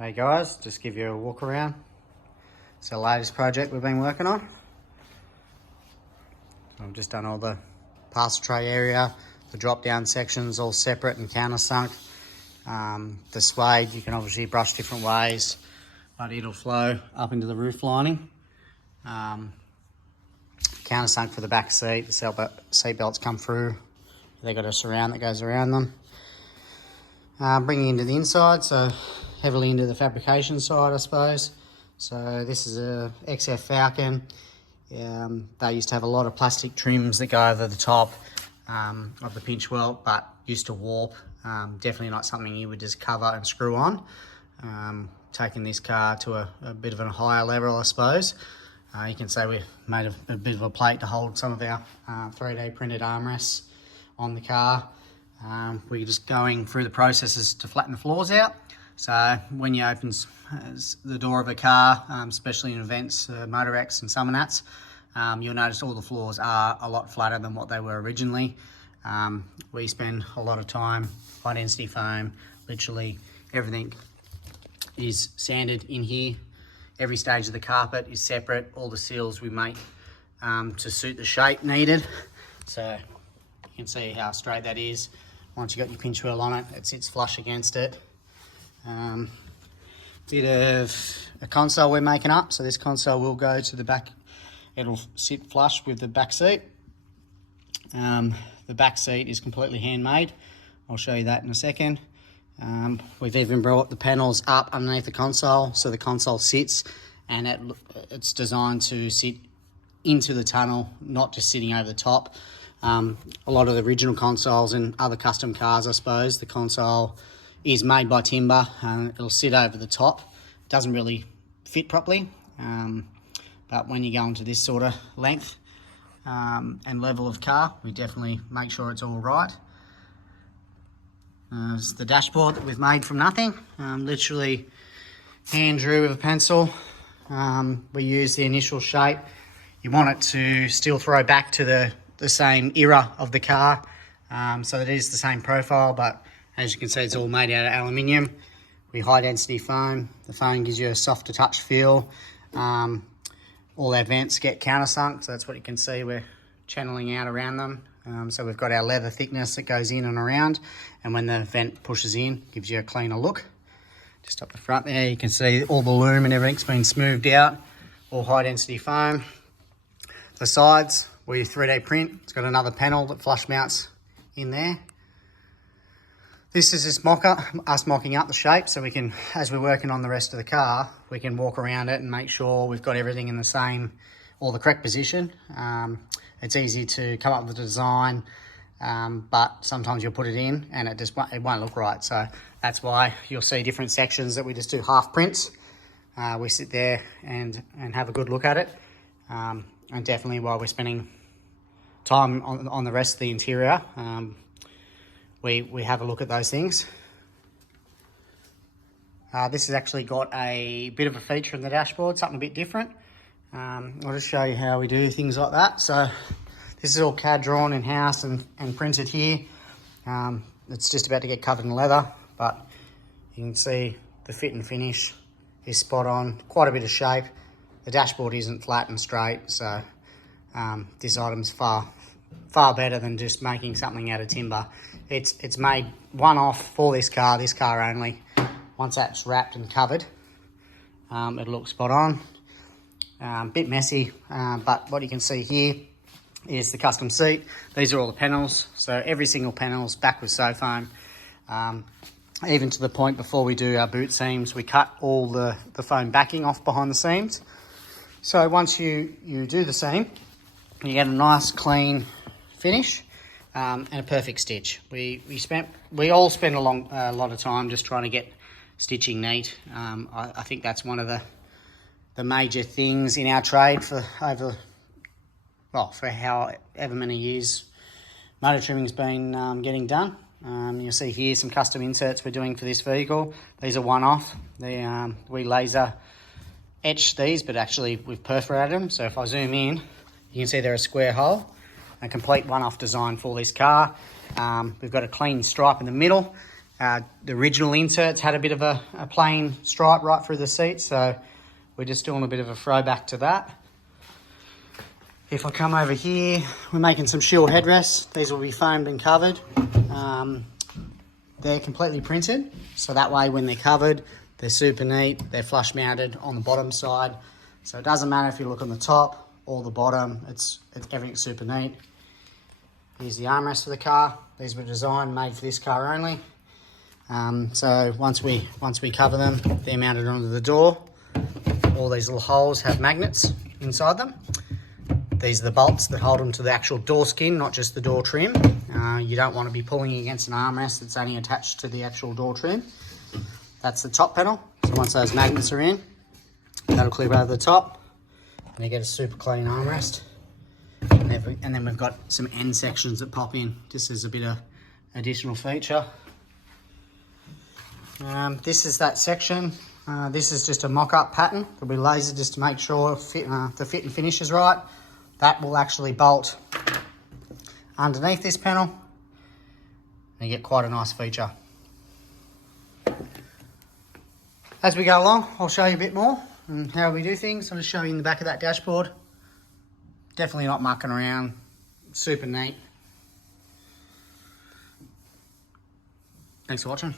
Hey guys, just give you a walk around. It's the latest project we've been working on. So I've just done all the parcel tray area, the drop down sections all separate and countersunk. The suede you can obviously brush different ways, but it'll flow up into the roof lining. Countersunk for the back seat, the seat belts come through. They've got a surround that goes around them. Bringing into the inside, so heavily into the fabrication side, I suppose. So this is a XF Falcon. They used to have a lot of plastic trims that go over the top of the pinch welt, but used to warp. Definitely not something you would just cover and screw on. Taking this car to a bit of a higher level, I suppose. You can say we've made a bit of a plate to hold some of our 3D printed armrests on the car. We're just going through the processes to flatten the floors out. So when you open the door of a car, especially in events, Motorex and Summernats, you'll notice all the floors are a lot flatter than what they were originally. We spend a lot of time, high density foam, literally everything is sanded in here. Every stage of the carpet is separate. All the seals we make to suit the shape needed. So you can see how straight that is. Once you've got your pinch wheel on it, it sits flush against it. Bit of a console we're making up. So this console will go to the back. It'll sit flush with the back seat. The back seat is completely handmade. I'll show you that in a second. We've even brought the panels up underneath the console, so the console sits and it's designed to sit into the tunnel, not just sitting over the top. A lot of the original consoles and other custom cars, I suppose, the console is made by timber and it'll sit over the top. It doesn't really fit properly, but when you go into this sort of length and level of car, we definitely make sure it's all right. It's the dashboard that we've made from nothing, literally hand drew with a pencil. We use the initial shape. You want it to still throw back to the same era of the car, so that it is the same profile, but as you can see, it's all made out of aluminium. We high density foam. The foam gives you a softer touch feel. All our vents get countersunk, so that's what you can see. We're channeling out around them. So we've got our leather thickness that goes in and around, and when the vent pushes in, gives you a cleaner look. Just up the front there, you can see all the loom and everything's been smoothed out, all high density foam. The sides, we 3D print. It's got another panel that flush mounts in there. This is us mocking up the shape, so we can, as we're working on the rest of the car, we can walk around it and make sure we've got everything in the same, or the correct position. It's easy to come up with a design, but sometimes you'll put it in and it won't look right. So that's why you'll see different sections that we just do half prints. We sit there and have a good look at it. And definitely while we're spending time on the rest of the interior, we have a look at those things. This has actually got a bit of a feature in the dashboard, something a bit different. I'll just show you how we do things like that. So this is all CAD drawn in-house and printed here. It's just about to get covered in leather, but you can see the fit and finish is spot on, quite a bit of shape. The dashboard isn't flat and straight, so this item's far better than just making something out of timber. It's made one-off for this car only. Once that's wrapped and covered, it'll look spot on. Bit messy, but what you can see here is the custom seat. These are all the panels, so every single panel's back with sew foam. Even to the point before we do our boot seams, we cut all the foam backing off behind the seams. So once you do the seam, you get a nice clean finish and a perfect stitch. We all spend a lot of time just trying to get stitching neat. I think that's one of the major things in our trade for however many years motor trimming's been getting done. You'll see here some custom inserts we're doing for this vehicle. These are one-off. We laser etch these, but actually we've perforated them. So if I zoom in, you can see they're a square hole, a complete one-off design for this car. We've got a clean stripe in the middle, The original inserts had a bit of a plain stripe right through the seat, so we're just doing a bit of a throwback to that. If I come over here, we're making some shield headrests. These will be foamed and covered. They're completely printed, so that way when they're covered, they're super neat. They're flush mounted on the bottom side, so it doesn't matter if you look on the top or the bottom. It's everything's super neat. Here's the armrest for the car. These were designed, made for this car only. So once we cover them, they're mounted onto the door. All these little holes have magnets inside them. These are the bolts that hold them to the actual door skin, not just the door trim. You don't want to be pulling against an armrest that's only attached to the actual door trim. That's the top panel. So once those magnets are in, that'll clip over the top, and you get a super clean armrest. And then we've got some end sections that pop in, just as a bit of additional feature. This is that section. This is just a mock-up pattern. It'll be lasered just to make sure the fit and finish is right. That will actually bolt underneath this panel, and you get quite a nice feature. As we go along, I'll show you a bit more and how we do things. I'll just show you in the back of that dashboard. Definitely not mucking around, super neat. Thanks for watching.